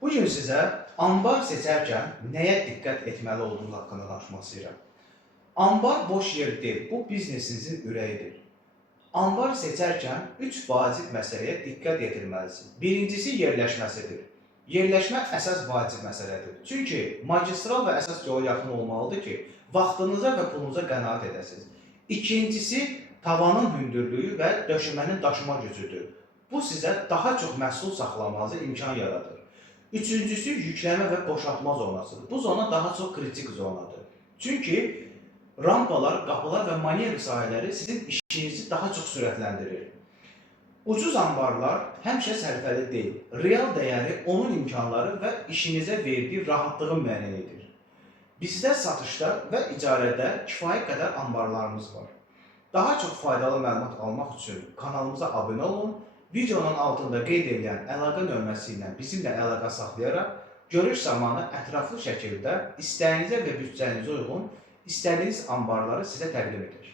Bu gün sizə anbar seçərkən nəyə diqqət etməli olduğunuz haqqında danışmaq istəyirəm. Anbar boş yer deyil, bu biznesinizin ürəyidir. Anbar seçərkən 3 vacib məsələyə diqqət yetirməlisiniz. Birincisi yerləşməsidir. Yerləşmə əsas vacib məsələdir. Çünki magistral və əsas yola yaxın olmalıdır ki, vaxtınıza və pulunuza qənaət edəsiniz. İkincisi, tavanın hündürlüyü və döşəmənin daşıma gücüdür. Bu sizə daha çox məhsul saxlamanıza imkan yaradır. Üçüncüsü, yükləmə və boşaltma zonasıdır. Bu zona daha çox kritik zonadır. Çünki rampalar, qapılar və manevr sahələri sizin işinizi daha çox sürətləndirir. Ucuz anbarlar həmişə sərfəli deyil. Real dəyəri onun imkanları və işinizə verdiyi rahatlığın müəyyən edir. Bizdə satışda və icarədə kifayət qədər anbarlarımız var. Daha çox faydalı məlumat almaq üçün kanalımıza abunə olun. Videonun altında qeyd edilən əlaqə nömrəsi ilə bizimlə əlaqə saxlayaraq görüş zamanı ətraflı şəkildə istəyinizə və büdcənizə uyğun istədiyiniz anbarları sizə təqdim edir.